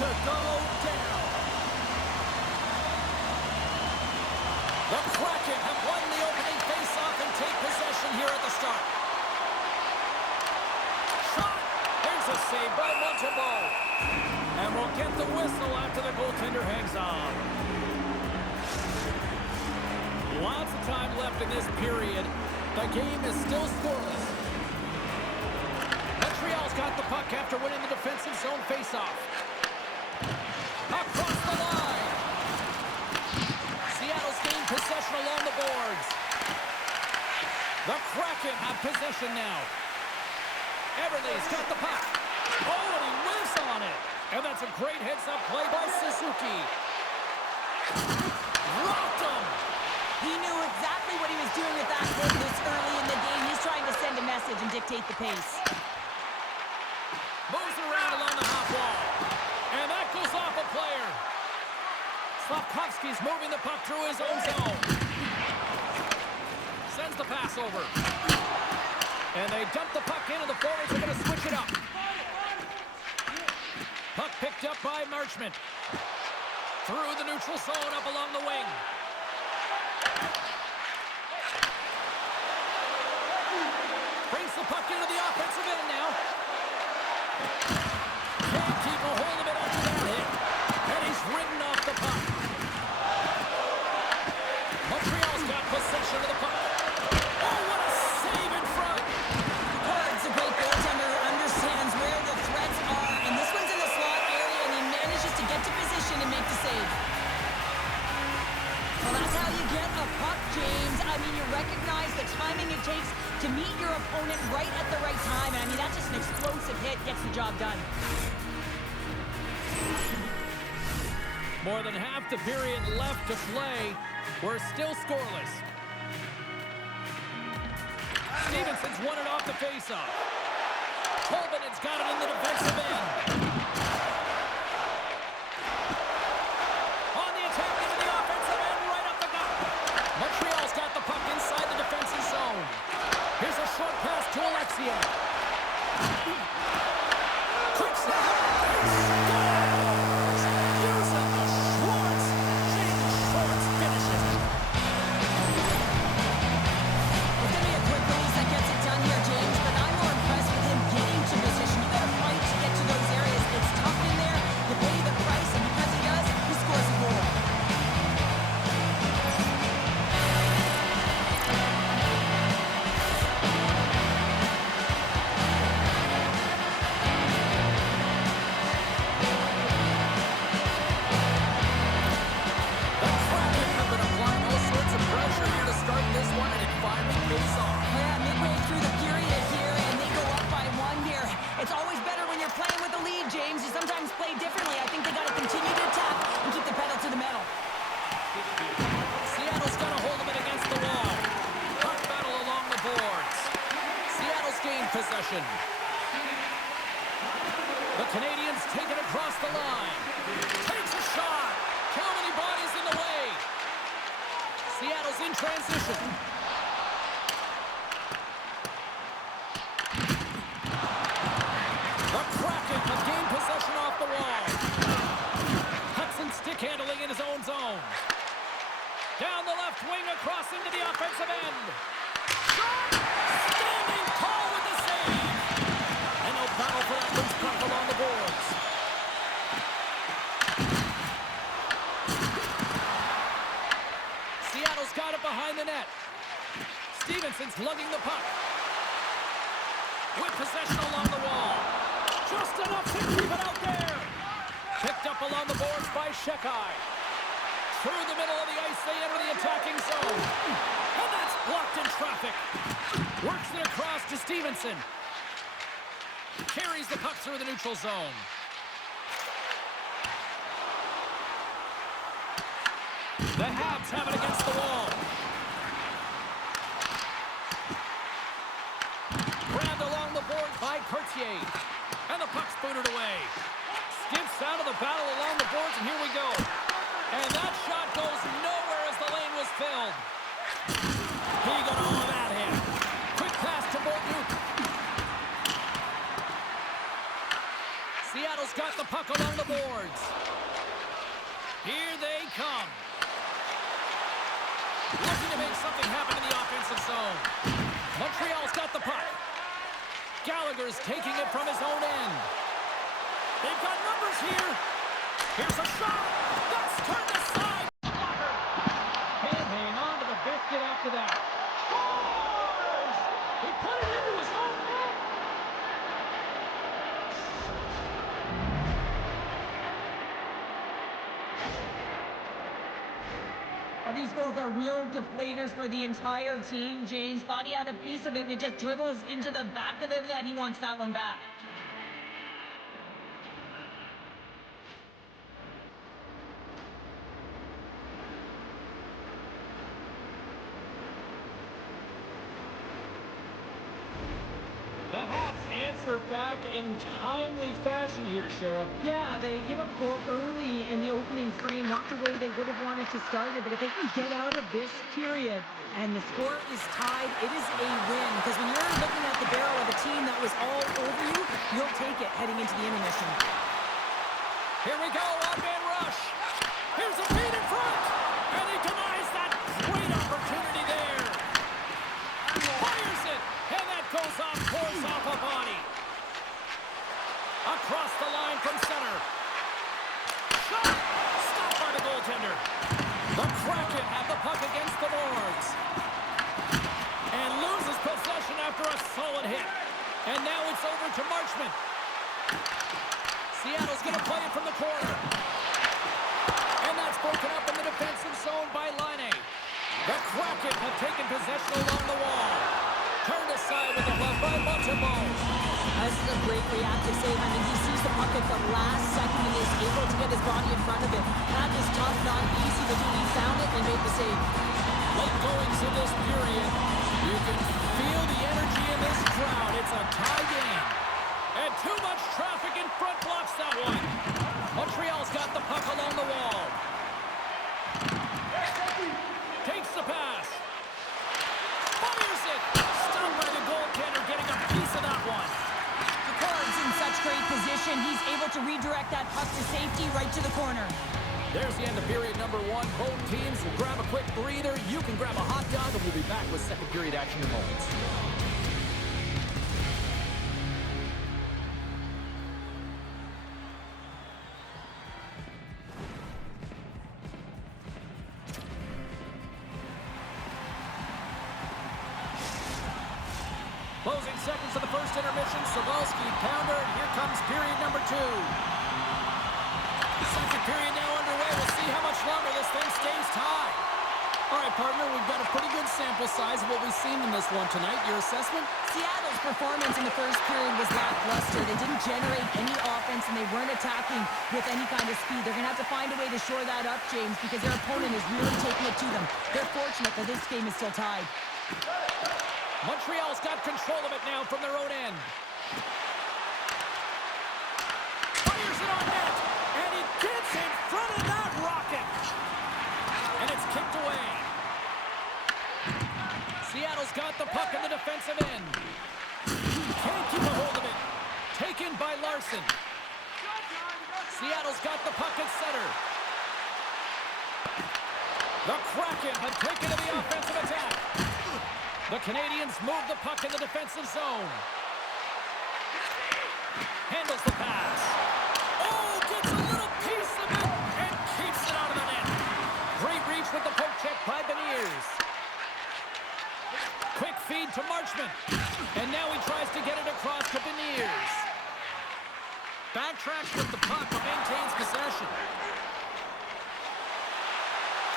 to go down. The Kraken have won the opening faceoff and take possession here at the start. Shot! Here's a save by Montembeau. And we'll get the whistle after the goaltender hangs on. Lots of time left in this period. The game is still scoreless. Montreal's got the puck after winning the defensive zone faceoff. Across the line. Seattle's gained possession along the boards. The Kraken have possession now. Everly's got the puck. Oh, and he whiffs on it. And that's a great heads-up play by Suzuki. Rocked him. He knew exactly what he was doing with that hit this early in the game. He's trying to send a message and dictate the pace. Moves around along the half wall. And that goes off a player. Slafkovsky's moving the puck through his own zone. Sends the pass over. And they dump the puck in, and the forwards are going to switch it up. Puck picked up by Marchment. Through the neutral zone up along the wing. Brings the puck into the offensive end now. Can't keep a hold of it after that hit. And he's ridden off the puck. Montreal's got possession of the puck. Oh, what a save in front. It's a great goaltender who understands where the threats are. And this one's in the slot area, and he manages to get to position and make the save. Well, that's how you get a puck, James. I mean, you recognize the timing it takes to meet your opponent right at the right time. And I mean, that's just an explosive hit, gets the job done. More than half the period left to play. We're still scoreless. Stevenson's won it off the faceoff. Colbin's got it in the defensive end. On the attack into the offensive end, right up the gut. Montreal's got the puck inside the defensive zone. Here's a short pass to Alexia. Quick snap. Possession. The Canadians take it across the line. Takes a shot. How many bodies in the way? Seattle's in transition. The Kraken have gained possession off the wall. Hudson stick handling in his own zone. Down the left wing across into the offensive end. Shot! Standing tall with the save. And no battle for that loose puck along the boards. Seattle's got it behind the net. Stevenson's lugging the puck. With possession along the wall. Just enough to keep it out there. Picked up along the boards by Shekai. Through the middle of the ice, they enter the attacking zone. And that's blocked in traffic. Works it across to Stevenson. Carries the puck through the neutral zone. The Habs have it against the wall. Grabbed along the board by Courtier. And the puck's booted away. Skips out of the battle along the boards, and here we go. And that shot goes nowhere as the lane was filled. He got all of that hit. Quick pass to Bolton. Seattle's got the puck along the boards. Here they come. Looking to make something happen in the offensive zone. Montreal's got the puck. Gallagher's taking it from his own end. They've got numbers here. Here's a shot. That's turned aside. Blocker. Can't hang on to the biscuit after that. Scores! He put it into his own net. These goals are real deflators for the entire team. James thought he had a piece of it, and it just dribbles into the back of the net. He wants that one back. The Habs answer back in timely fashion here, Sheriff. Yeah, they give up a goal early in the opening frame, not the way they would have wanted to start it, but if they can get out of this period and the score is tied, it is a win. Because when you're looking at the barrel of a team that was all over you, you'll take it heading into the intermission. Here we go, one-man rush. Here's a feed in front, and he denies that great opportunity there. Fires it, and that goes off, pulls off a body. Across the line from center. Shot! Stopped by the goaltender. The Kraken have the puck against the boards. And loses possession after a solid hit. And now it's over to Marchment. Seattle's going to play it from the corner. And that's broken up in the defensive zone by Laine. The Kraken have taken possession along the wall. Turned aside with the glove by Montembeault. This is a great reactive save. I mean, he sees the puck at the last second and is able to get his body in front of it. That is tough, not easy to do. He found it and made the save. Late goings in this period. You can feel the energy in this crowd. It's a tie game. And too much traffic in front blocks that one. Montreal's got the puck along the wall. Takes the pass. Fires it. Stopped by the goaltender, getting a piece of that one. Ford's in such great position. He's able to redirect that puck to safety right to the corner. There's the end of period number one. Both teams will grab a quick breather. You can grab a hot dog, and we'll be back with second period action in moments. Closing seconds of the first intermission. Savalski, pounder, and here comes period number two. Second period now underway. We'll see how much longer this thing stays tied. All right, partner, we've got a pretty good sample size of what we've seen in this one tonight. Your assessment? Seattle's performance in the first period was lackluster. They didn't generate any offense, and they weren't attacking with any kind of speed. They're going to have to find a way to shore that up, James, because their opponent is really taking it to them. They're fortunate that this game is still tied. Montreal's got control of it now from their own end. Fires it on net, and he gets in front of that rocket. And it's kicked away. Seattle's got the puck in the defensive end. Can't keep a hold of it. Taken by Larson. Seattle's got the puck at center. The Kraken have taken to the offensive attack. The Canadians move the puck in the defensive zone. Handles the pass. Oh, gets a little piece of it and keeps it out of the net. Great reach with the poke check by Beniers. Quick feed to Marchment. And now he tries to get it across to Beniers. Backtracks with the puck but maintains possession.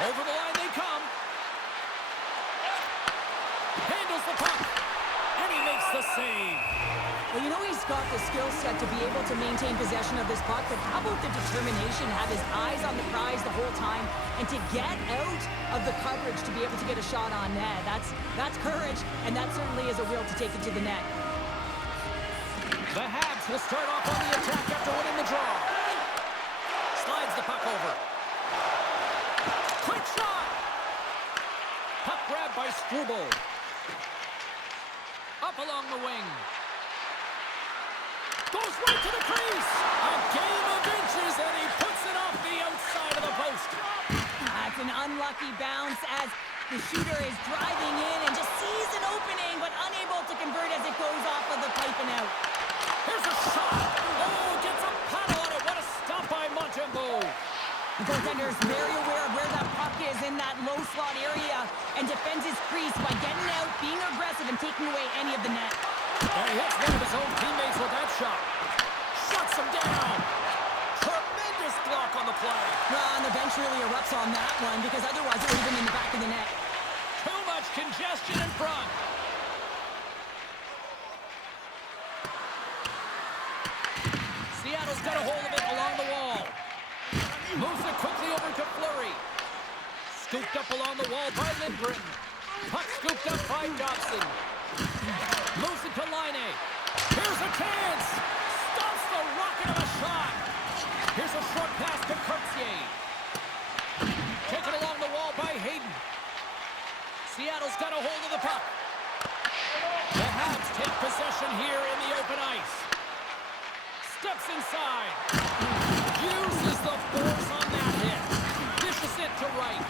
Over the line they come. Handles the puck, and he makes the save. Well, you know he's got the skill set to be able to maintain possession of this puck, but how about the determination, have his eyes on the prize the whole time, and to get out of the coverage to be able to get a shot on net. That's courage, and that certainly is a will to take it to the net. The Habs will start off on the attack after winning the draw. Slides the puck over. Quick shot! Puck grab by Struble. Up along the wing. Goes right to the crease. A unlucky bounce as the shooter is driving in and just sees an opening, but unable to convert as it goes off of the pipe and out. Here's a shot. Oh, gets a paddle on it. What a stop by Montembeau. The goaltender is very aware of where that puck is in that low slot area and defends his crease by getting out, being aggressive, and taking away any of the net. And he hits one of his own teammates with that shot. Shuts him down. Tremendous block on the play. Well, and the bench really erupts on that one because otherwise it would have been in the back of the net. Too much congestion in front. Seattle's got a hold of it along the wall. Moves it quickly over to Fleury. Scooped up along the wall by Lindgren. Puck scooped up by Dobson. Moves it to Laine. Here's a chance. Stops the rocket of a shot. Here's a short pass to Cartier. Taken along the wall by Hayden. Seattle's got a hold of the puck. The Habs take possession here in the open ice. Steps inside. Uses the force on that hit. Dishes it to right.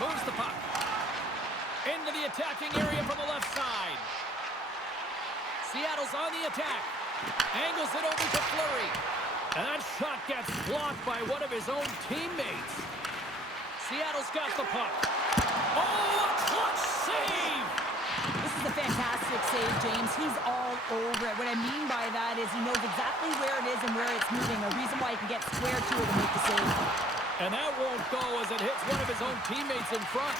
Moves the puck. Into the attacking area from the left side. Seattle's on the attack. Angles it over to Fleury. And that shot gets blocked by one of his own teammates. Seattle's got the puck. Oh, a clutch save! This is a fantastic save, James. He's all over it. What I mean by that is he knows exactly where it is and where it's moving. A reason why he can get square to it and make the save. And that won't go as it hits one of his own teammates in front.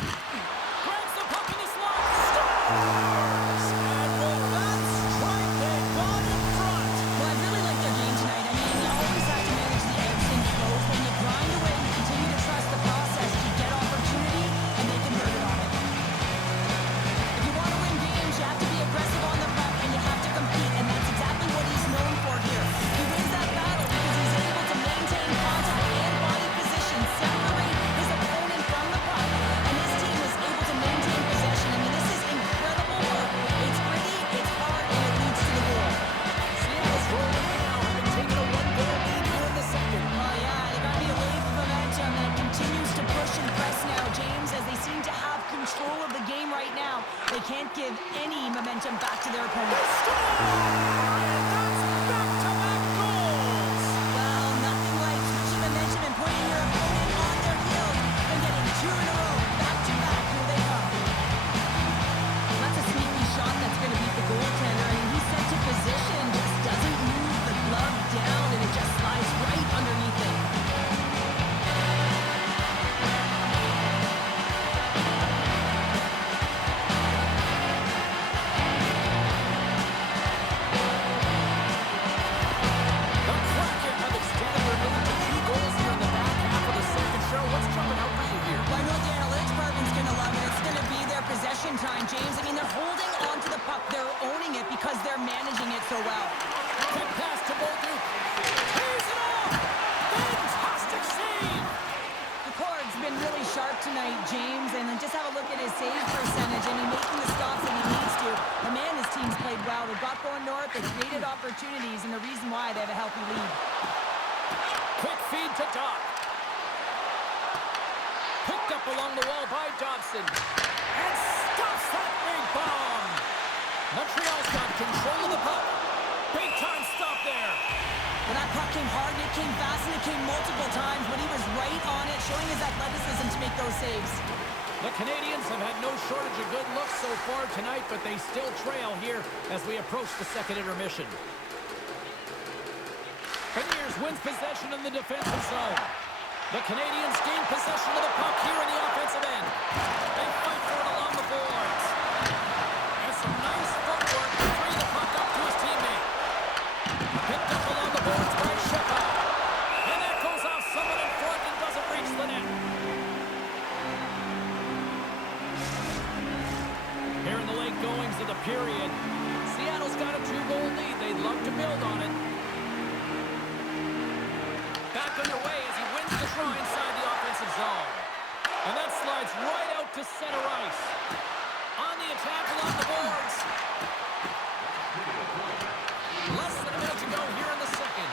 Grabs the puck in the slot. Scores! And with that strike, they got in front. Well, I really like their game tonight. I mean, you always have to manage the ebbs and flows. When you grind away and continue to trust the process, you get opportunity and they convert it on it. If you want to win games, you have to be aggressive on the puck and you have to compete, and that's exactly what he's known for here. He wins that battle because he's able to maintain contact and body position, separate his opponent from the puck, and his team was able to maintain possession. I mean, this is incredible work. It's gritty, it's hard, and it leads to the goal. Seattle's rolling now, having taken a one-goal lead here in the second. Oh, yeah, they got to be a wave of momentum that continues to push and press now, James, as they seem to have control of the game right now. They can't give any momentum back to their opponents. Back-to-back goals! Well, nothing like switching momentum and putting your opponent on their heels and getting two in a row, back-to-back, here they come. That's a sneaky shot that's going to beat the goaltender. I mean, he's set to position, just doesn't move the glove down, and it just slides right underneath it. The Kraken have extended their lead to 2 goals here in the back half of the second. Cheryl, what's jumping out for you here? Well, I know the analytics department's going to love it. It's going to be their possession time, James. I mean, they're holding on to the puck. They're owning it because they're managing it so well. Quick pass to Bolduc. Tees it off! Fantastic save! The cord's been really sharp tonight, James, and then just have a look at his save percentage, and he's making the stops that he needs to. The man, his team's played well. They got going north, they created opportunities, and the reason why they have a healthy lead. Quick feed to Doc. Picked up along the wall by Dobson. And stops that big bomb. Montreal's got control of the puck. Big time stop there. Well, that puck came hard, and it came fast, and it came multiple times, but he was right on it, showing his athleticism to make those saves. The Canadians have had no shortage of good looks so far tonight, but they still trail here as we approach the second intermission. Beniers wins possession in the defensive zone. The Canadians gain possession of the puck here in the offensive end. They fight for it along the boards. And some nice footwork to free the puck up to his teammate. Picked up along the boards by Shepard. And that goes off someone in front and doesn't reach the net. Here in the late goings of the period, Seattle's got a 2-goal lead. They'd love to build on it. Back underway as he wins the draw inside the offensive zone. And that slides right out to center ice. On the attack along the boards. Less than a minute to go here in the second.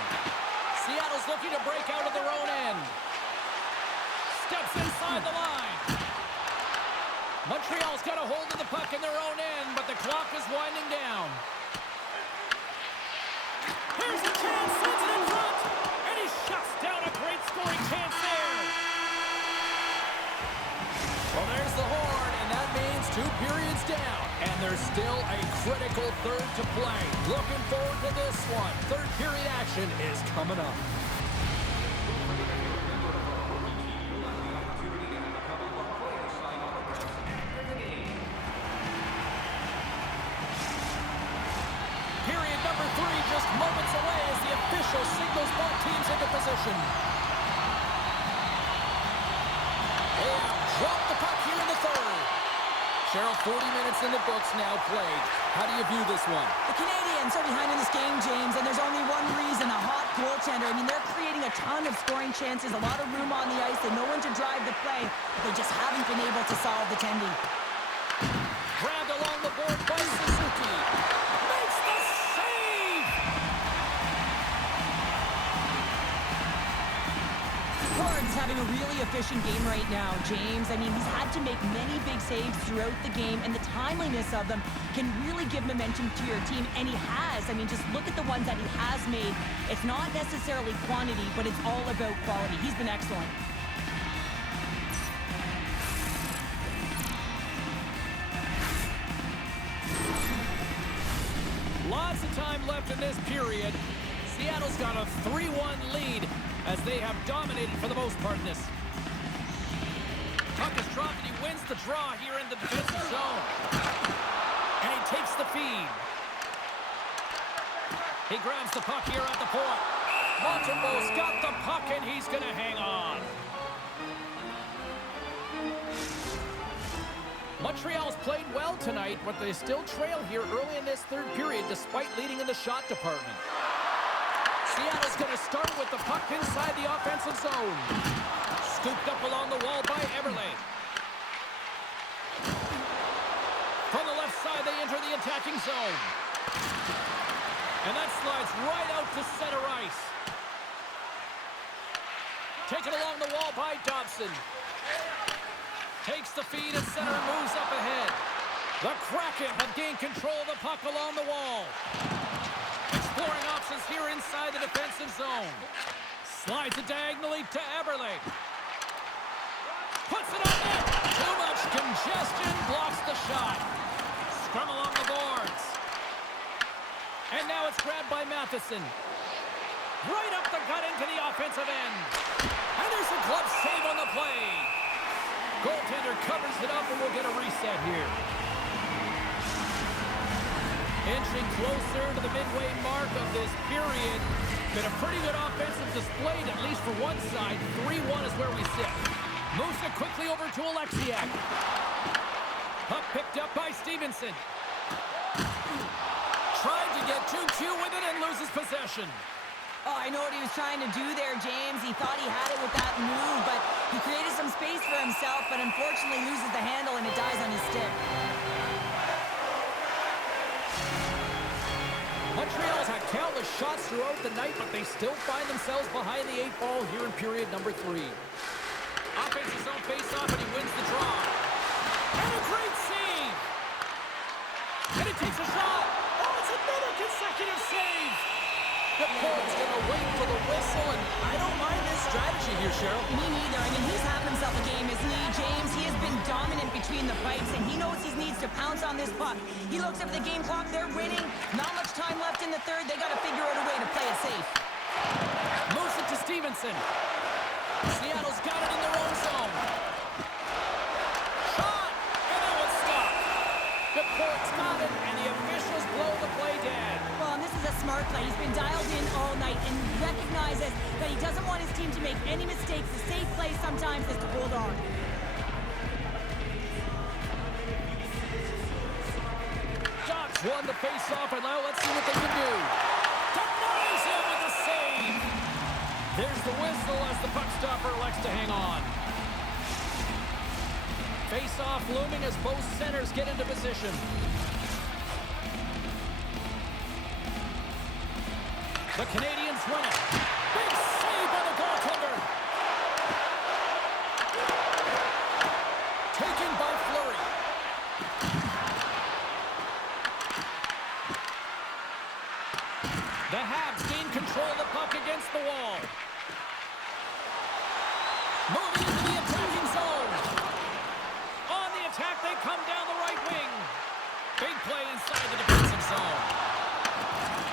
Seattle's looking to break out of their own end. Montreal's got a hold of the puck in their own end, but the clock is winding down. Here's a chance, sends it in front, and he shuts down a great scoring chance there. Well, there's the horn, and that means 2 periods down, and there's still a critical third to play. Looking forward to this one. Third period action is coming up. Period number 3 just moments away as the official signals both teams into position. They have dropped the puck here in the third. Cheryl, 40 minutes in the books now played. How do you view this one? The Canadians are behind in this game, James, and there's only one reason, a hot goaltender. I mean, they're creating a ton of scoring chances, a lot of room on the ice. They know when to drive the play, but they just haven't been able to solve the tendy. Grabbed along the board by Suzuki. Makes the save! Horton's having a really efficient game right now, James. I mean, he's had to make many big saves throughout the game, and the timeliness of them can really give momentum to your team, and he has. I mean, just look at the ones that he has made. It's not necessarily quantity, but it's all about quality. He's been excellent. Lots of time left in this period. Seattle's got a 3-1 lead as they have dominated for the most part in this. Puck is dropped and he wins the draw here in the defensive zone. And he takes the feed. He grabs the puck here at the point. Montembeau's got the puck and he's going to hang on. Montreal's played well tonight, but they still trail here early in this third period despite leading in the shot department. Seattle's going to start with the puck inside the offensive zone. Scooped up along the wall by Eberle. From the left side, they enter the attacking zone. And that slides right out to center ice. Taken along the wall by Dobson. Takes the feed and center and moves up ahead. The Kraken have gained control of the puck along the wall. Exploring options here inside the defensive zone. Slides it diagonally to Eberle. Puts it on net. Too much congestion. Blocks the shot. Scrum along the boards. And now it's grabbed by Matheson. Right up the gut into the offensive end. And there's a glove save on the play. Goaltender covers it up and we'll get a reset here. Inching closer to the midway mark of this period. Been a pretty good offensive display, at least for one side. 3-1 is where we sit. Moves it quickly over to Alexiak. Puck picked up by Stevenson. Tried to get too cute with it and loses possession. Oh, I know what he was trying to do there, James. He thought he had it with that move, but he created some space for himself, but unfortunately loses the handle and it dies on his stick. Montreal's had countless shots throughout the night, but they still find themselves behind the 8 ball here in period number 3. Offensive zone face-off, and he wins the draw. And a great save! And he takes a shot! Oh, it's another consecutive save! The Port's going to wait for the whistle, and I don't mind this strategy here, Cheryl. Me neither. I mean, he's having himself a game, isn't he, James? He has been dominant between the pipes, and he knows he needs to pounce on this puck. He looks up at the game clock. They're winning. Not much time left in the third. They got to figure out a way to play it safe. Moves it to Stevenson. Seattle's got it in their own zone. Shot! And that one's stopped. The Port's got it, and the officials blow the play dead. Well, and this is a smart play. He's been dialed in all night and recognizes that he doesn't want his team to make any mistakes. The safe play sometimes is to hold on. Docs won the face-off, and now let's see what they can do. Denies him with a save. There's the whistle as the puck stopper elects to hang on. Face-off looming as both centers get into position. The Canadians win it. Big save by the goaltender. Taken by Fleury. The Habs gain control of the puck against the wall. Moving into the attacking zone. On the attack, they come down the right wing. Big play inside the defensive zone.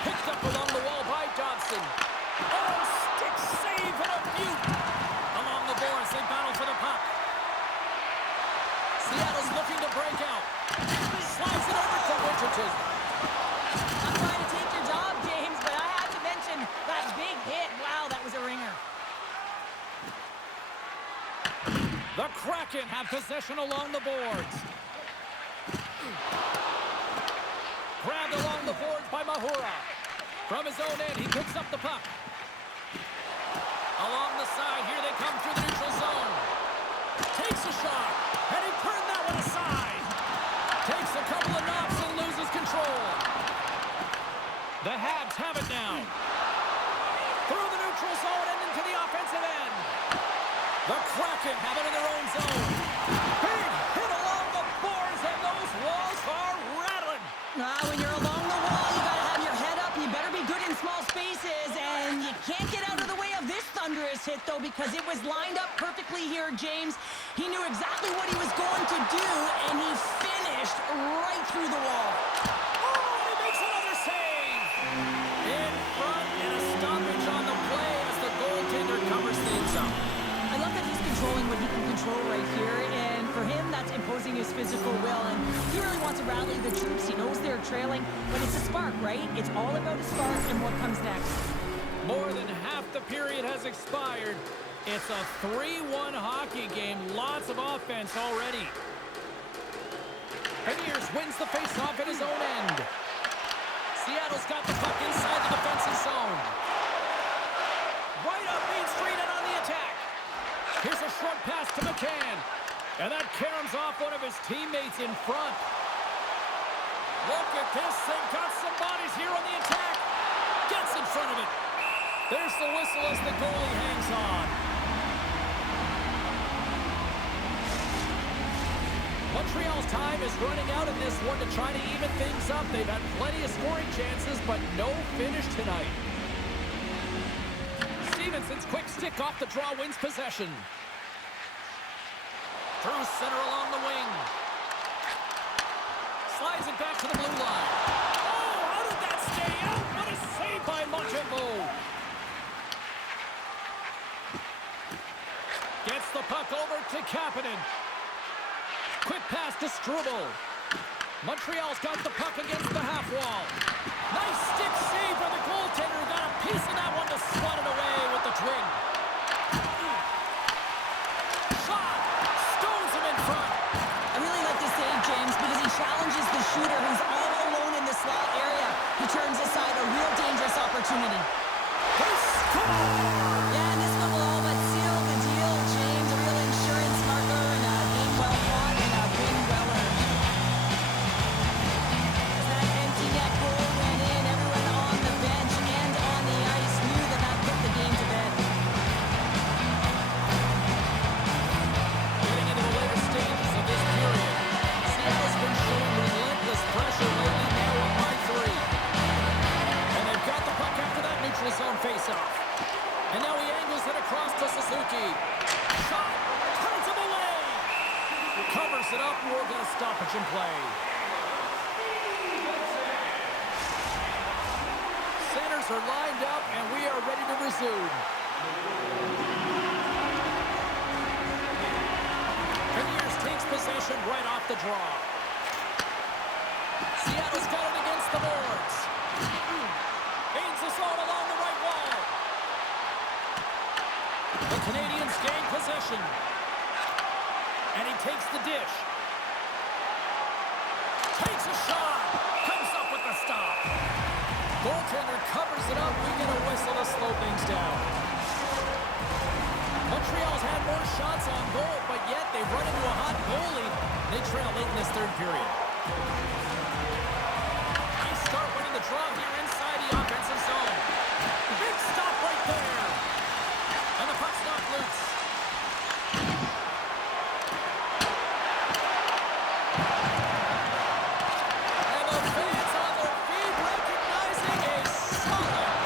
Picked up along the wall by Dobson. Oh, stick save and a beaut. Along the boards, they battle for the puck. Seattle's looking to break out. Slides it over to Richardson. I'm trying to take your job, James, but I have to mention that big hit. Wow, that was a ringer. The Kraken have possession along the boards. Grabbed along the boards by Mahura. From his own end, he picks up the puck. Along the side, here they come through the neutral zone. Takes a shot, and he turned that one aside. Takes a couple of knocks and loses control. The Habs have it now. Through the neutral zone and into the offensive end. The Kraken have it in their own zone. Big hit along the boards, and those walls are rattling. When you're along the wall, you gotta have your head up. You better be good in small spaces, and you can't get out of the way of this thunderous hit, though, because it was lined up perfectly here, James. He knew exactly what he was going to do, and he finished right through the wall. Oh, he makes another save. In front, and a stoppage on the play as the goaltender covers things up. I love that he's controlling what he can control right here, and for him, that's imposing his physical will, and he really wants to rally the troops. He knows they're trailing, but it's a spark, right? It's all about a spark and what comes next. More than half the period has expired. It's a 3-1 hockey game. Lots of offense already. Beniers wins the faceoff at his own end. Seattle's got the puck inside the defensive zone. Right up Main Street and on the attack. Here's a short pass to McCann. And that caroms off one of his teammates in front. Look at this. They've got some bodies here on the attack. Gets in front of it. There's the whistle as the goalie hangs on. Montreal's time is running out in this one to try to even things up. They've had plenty of scoring chances, but no finish tonight. Stevenson's quick stick off the draw wins possession. Through center along the wing. Slides it back to the blue line. Oh, how did that stay out? What a save by Montembeault. Gets the puck over to Kapanen. Quick pass to Struble. Montreal's got the puck against the half wall. Nice stick save by the goaltender. Got a piece of that one to swat it away with the twin. Shot! Stones him in front. I really like this save, James, because he challenges the shooter who's all alone in the slot area. He turns aside a real dangerous opportunity. He scores! Yeah, and this one will all but seal the deal, James. A real insurance marker and a game well fought and a win well earned. As that empty net goal went in, everyone on the bench and on the ice knew that that put the game to bed. Getting into the later stages of this period, Seattle's been showing relentless pressure lately, now up by 3. And they've got the puck after that neutral zone faceoff. And now he angles it across to Suzuki. Shot! Turns him away! Covers it up, we'll get a stoppage in play. Centers are lined up, and we are ready to resume. Beniers takes possession right off the draw. Seattle's got it against the boards. Gains the zone along the right wall. The Canadians gain possession. And he takes the dish. Takes a shot. Comes up with the stop. Goaltender covers it up. We get a whistle to slow things down. Montreal's had more shots on goal, but yet they run into a hot goalie. They trail late in this third period. Nice start winning the draw here inside the offensive zone. Big stop right there. And the puck's knocked loose. And the fans on their feet recognizing a solid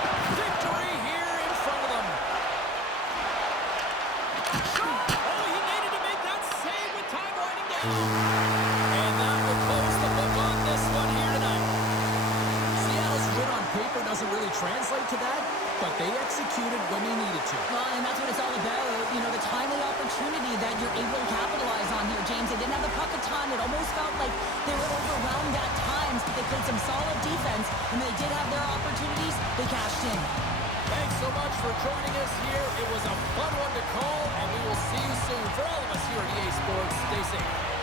translate to that, but they executed when they needed to. Well, and that's what it's all about. You know, the timely opportunity that you're able to capitalize on here, James. They didn't have the puck a ton. It almost felt like they were overwhelmed at times, but they played some solid defense, and they did have their opportunities. They cashed in. Thanks so much for joining us here. It was a fun one to call, and we will see you soon. For all of us here at EA Sports, stay safe.